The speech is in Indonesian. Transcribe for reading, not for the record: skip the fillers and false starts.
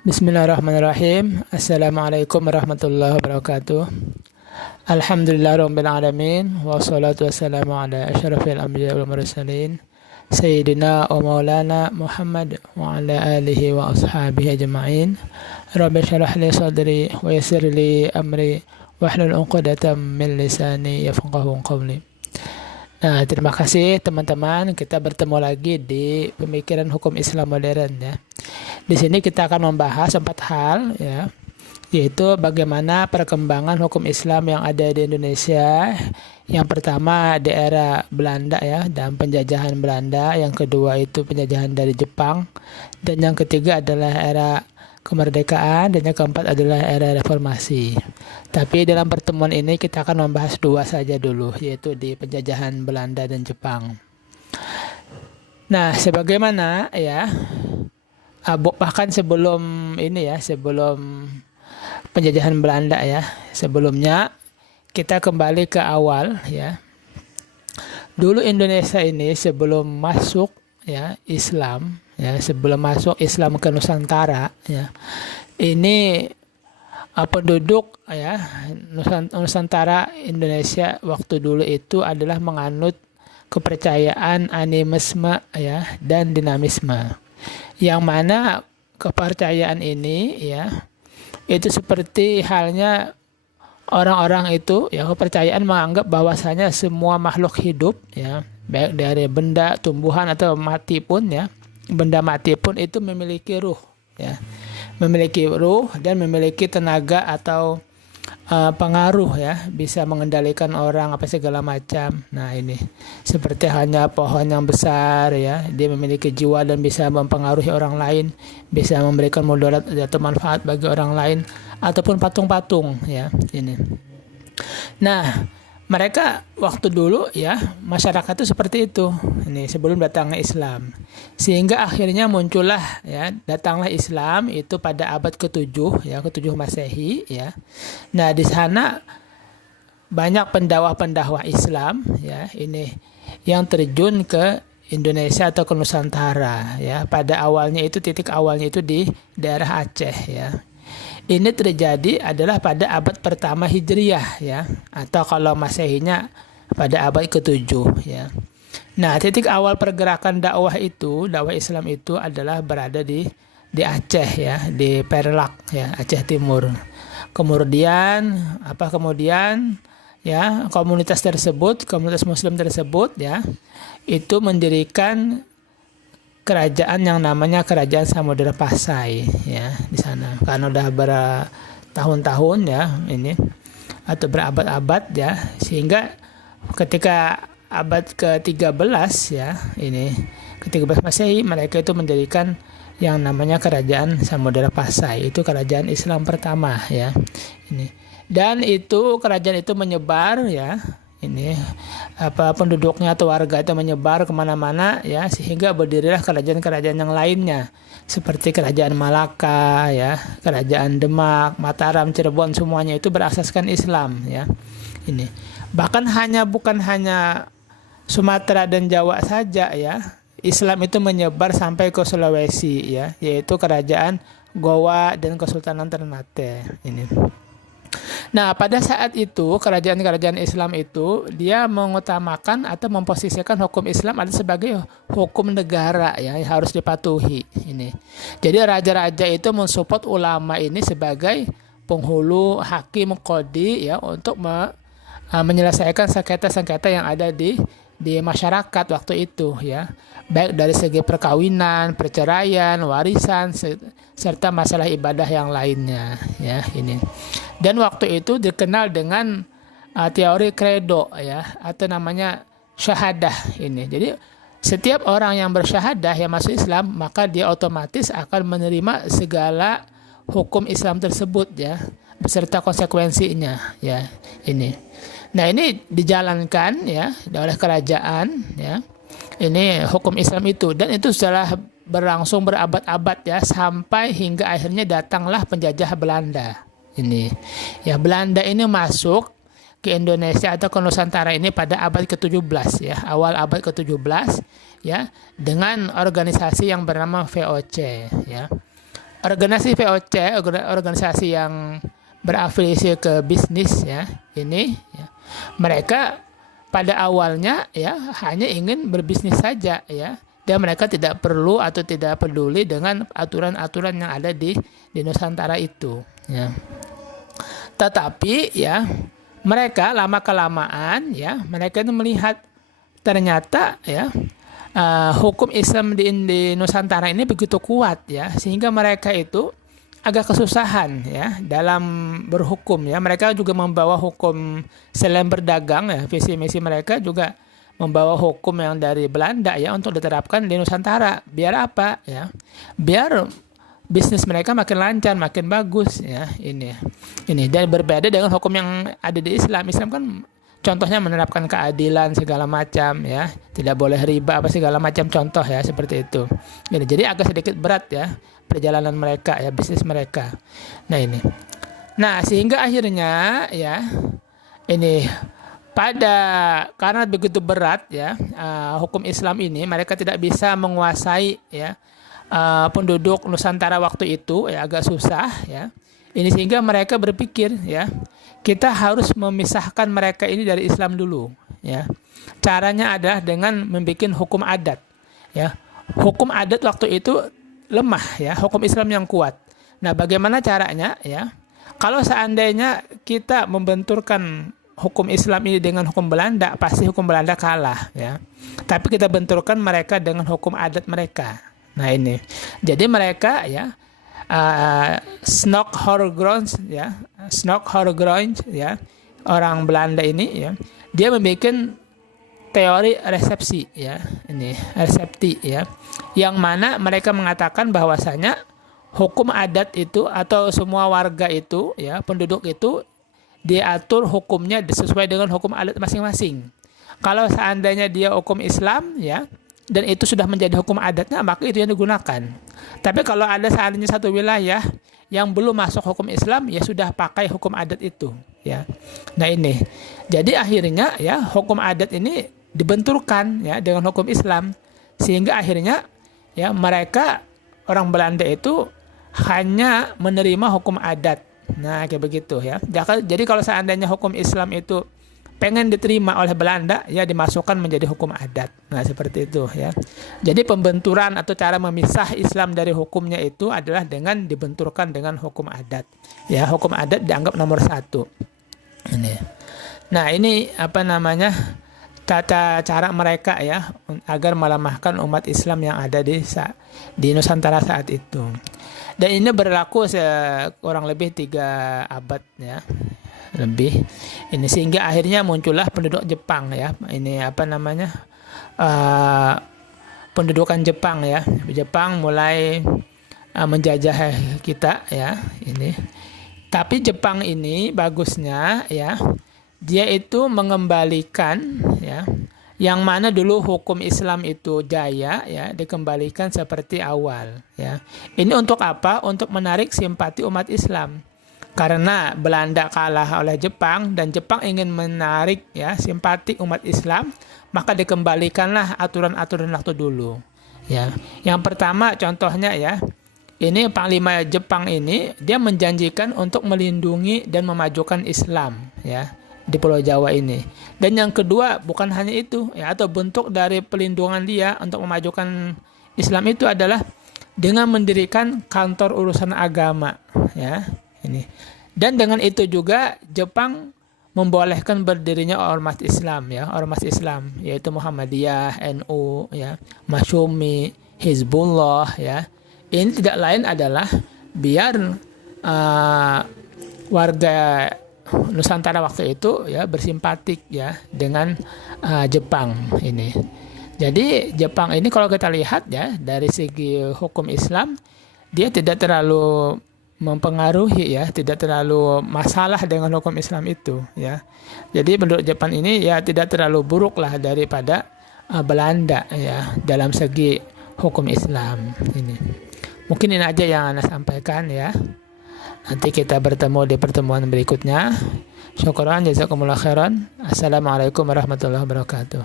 Bismillahirrahmanirrahim. Assalamualaikum warahmatullahi wabarakatuh. Alhamdulillahirabbil alamin wassalatu wassalamu ala asyrafil anbiya'i wal mursalin sayyidina wa maulana Muhammad wa ala alihi wa ashabihi ajma'in. Rabbi shrah li sadri wa yassir li amri wahlul 'uqdatam min lisani yafqahu qawli. Nah, terima kasih teman-teman. Kita bertemu lagi di pemikiran hukum Islam modern ya. Di sini kita akan membahas 4 hal ya, yaitu bagaimana perkembangan hukum Islam yang ada di Indonesia. Yang pertama di era Belanda ya, dan penjajahan Belanda. Yang kedua itu penjajahan dari Jepang. Dan yang ketiga adalah era kemerdekaan, dan yang keempat adalah era reformasi. Tapi dalam pertemuan ini kita akan membahas 2 saja dulu, yaitu di penjajahan Belanda dan Jepang. Nah, sebagaimana ya, bahkan sebelum ini ya, sebelum penjajahan Belanda ya, sebelumnya kita kembali ke awal ya. Dulu Indonesia ini sebelum masuk ya Islam ya, sebelum masuk Islam ke Nusantara ya, ini penduduk ya Nusantara Indonesia waktu dulu itu adalah menganut kepercayaan animisme ya dan dinamisme, yang mana kepercayaan ini ya itu seperti halnya orang-orang itu ya, kepercayaan menganggap bahwasanya semua makhluk hidup ya, baik dari benda, tumbuhan atau mati pun ya, benda mati pun itu memiliki ruh ya, memiliki ruh dan memiliki tenaga atau pengaruh ya, bisa mengendalikan orang apa segala macam. Nah, ini seperti halnya pohon yang besar ya, dia memiliki jiwa dan bisa mempengaruhi orang lain, bisa memberikan mudarat atau manfaat bagi orang lain, ataupun patung-patung ya ini. Nah, mereka waktu dulu ya, masyarakat itu seperti itu ini sebelum datangnya Islam, sehingga akhirnya muncullah ya, datanglah Islam itu pada abad ke-7 ya, ke-7 Masehi ya. Nah, di sana banyak pendakwah-pendakwah Islam ya, ini yang terjun ke Indonesia atau ke Nusantara ya. Pada awalnya itu, titik awalnya itu di daerah Aceh ya. Ini terjadi adalah pada abad pertama Hijriyah ya, atau kalau Masehinya pada abad ke-7 ya. Nah, titik awal pergerakan dakwah itu, dakwah Islam itu adalah berada di Aceh ya, di Perlak ya, Aceh Timur. Kemudian ya, komunitas tersebut, komunitas muslim tersebut ya, itu mendirikan kerajaan yang namanya Kerajaan Samudera Pasai ya di sana. Karena udah bertahun-tahun ya ini, atau berabad-abad ya, sehingga ketika abad ke-13 ya, ini ke-13 Masehi, mereka itu mendirikan yang namanya Kerajaan Samudera Pasai. Itu kerajaan Islam pertama ya ini. Dan itu kerajaan itu menyebar ya, ini penduduknya atau warga itu menyebar kemana-mana ya, sehingga berdirilah kerajaan-kerajaan yang lainnya seperti Kerajaan Malaka ya, Kerajaan Demak, Mataram, Cirebon, semuanya itu berasaskan Islam ya ini. Bahkan bukan hanya Sumatera dan Jawa saja ya, Islam itu menyebar sampai ke Sulawesi ya, yaitu Kerajaan Gowa dan Kesultanan Ternate ini. Nah, pada saat itu kerajaan-kerajaan Islam itu dia mengutamakan atau memposisikan hukum Islam ada sebagai hukum negara ya, yang harus dipatuhi ini. Jadi raja-raja itu mensupport ulama ini sebagai penghulu, hakim, qadhi ya, untuk menyelesaikan sengketa-sengketa yang ada di masyarakat waktu itu ya, baik dari segi perkawinan, perceraian, warisan, serta masalah ibadah yang lainnya ya ini. Dan waktu itu dikenal dengan teori credo ya, atau namanya syahadah ini. Jadi setiap orang yang bersyahadah yang masuk Islam, maka dia otomatis akan menerima segala hukum Islam tersebut ya, beserta konsekuensinya ya ini. Nah, ini dijalankan ya oleh kerajaan ya, ini hukum Islam itu, dan itu setelah berlangsung berabad-abad ya, sampai hingga akhirnya datanglah penjajah Belanda ini ya. Belanda ini masuk ke Indonesia atau ke Nusantara ini pada abad ke-17 ya, awal abad ke-17 ya, dengan organisasi yang bernama VOC ya, organisasi VOC, organisasi yang berafiliasi ke bisnis ya, ini ya, mereka pada awalnya ya hanya ingin berbisnis saja ya, dan mereka tidak perlu atau tidak peduli dengan aturan-aturan yang ada di Nusantara itu ya. Tetapi ya mereka lama kelamaan ya mereka itu melihat ternyata ya hukum Islam di Nusantara ini begitu kuat ya, sehingga mereka itu agak kesusahan ya dalam berhukum ya. Mereka juga membawa hukum selain berdagang ya, visi misi mereka juga membawa hukum yang dari Belanda ya untuk diterapkan di Nusantara. Biar apa ya? Biar bisnis mereka makin lancar, makin bagus ya. Ini dan berbeda dengan hukum yang ada di Islam. Islam kan contohnya menerapkan keadilan segala macam ya, tidak boleh riba apa segala macam contoh ya seperti itu. Ini jadi agak sedikit berat ya perjalanan mereka ya, bisnis mereka. Nah sehingga akhirnya ya ini karena begitu berat ya hukum Islam ini, mereka tidak bisa menguasai ya penduduk Nusantara waktu itu ya, agak susah ya. Ini sehingga mereka berpikir ya, kita harus memisahkan mereka ini dari Islam dulu ya. Caranya adalah dengan membuat hukum adat ya. Hukum adat waktu itu lemah ya, hukum Islam yang kuat. Nah, bagaimana caranya ya? Kalau seandainya kita membenturkan hukum Islam ini dengan hukum Belanda, pasti hukum Belanda kalah ya. Tapi kita benturkan mereka dengan hukum adat mereka. Nah, ini. Jadi mereka ya Snok-Horgrons ya, orang Belanda ini ya, dia membuat teori resepsi ya, ini resepti ya, yang mana mereka mengatakan bahwasanya hukum adat itu atau semua warga itu ya, penduduk itu diatur hukumnya sesuai dengan hukum adat masing-masing. Kalau seandainya dia hukum Islam ya, dan itu sudah menjadi hukum adatnya, maka itu yang digunakan. Tapi kalau ada seandainya satu wilayah yang belum masuk hukum Islam, ya sudah pakai hukum adat itu ya. Nah ini, jadi akhirnya ya hukum adat ini dibenturkan ya dengan hukum Islam, sehingga akhirnya ya mereka orang Belanda itu hanya menerima hukum adat. Nah kayak begitu ya. Jadi kalau seandainya hukum Islam itu pengen diterima oleh Belanda, ya dimasukkan menjadi hukum adat. Nah seperti itu ya. Jadi pembenturan atau cara memisah Islam dari hukumnya itu adalah dengan dibenturkan dengan hukum adat. Ya, hukum adat dianggap nomor 1. Ini. Nah ini apa namanya, tata cara mereka ya agar melemahkan umat Islam yang ada di Nusantara saat itu. Dan ini berlaku kurang lebih 3 abad ya. Lebih ini, sehingga akhirnya muncullah penduduk Jepang ya. Ini apa namanya, pendudukan Jepang ya. Jepang mulai menjajah kita ya ini. Tapi Jepang ini bagusnya ya, dia itu mengembalikan ya, yang mana dulu hukum Islam itu jaya ya, dikembalikan seperti awal ya. Ini untuk apa? Untuk menarik simpati umat Islam. Karena Belanda kalah oleh Jepang dan Jepang ingin menarik ya simpati umat Islam, maka dikembalikanlah aturan-aturan waktu dulu ya. Yang pertama contohnya ya, ini Panglima Jepang ini dia menjanjikan untuk melindungi dan memajukan Islam ya di Pulau Jawa ini. Dan yang kedua bukan hanya itu ya, atau bentuk dari pelindungan dia untuk memajukan Islam itu adalah dengan mendirikan kantor urusan agama ya. Ini. Dan dengan itu juga Jepang membolehkan berdirinya ormas Islam ya, ormas Islam yaitu Muhammadiyah, NU ya, Masyumi, Hizbullah ya. Ini tidak lain adalah biar warga Nusantara waktu itu ya bersimpatik ya dengan Jepang ini. Jadi Jepang ini kalau kita lihat ya dari segi hukum Islam, dia tidak terlalu mempengaruhi ya, tidak terlalu masalah dengan hukum Islam itu ya. Jadi penduduk Jepang ini ya tidak terlalu buruk lah daripada Belanda ya dalam segi hukum Islam ini. Mungkin ini aja yang Ana sampaikan ya. Nanti kita bertemu di pertemuan berikutnya. Syukran, jazakumullah khairan. Assalamualaikum warahmatullahi wabarakatuh.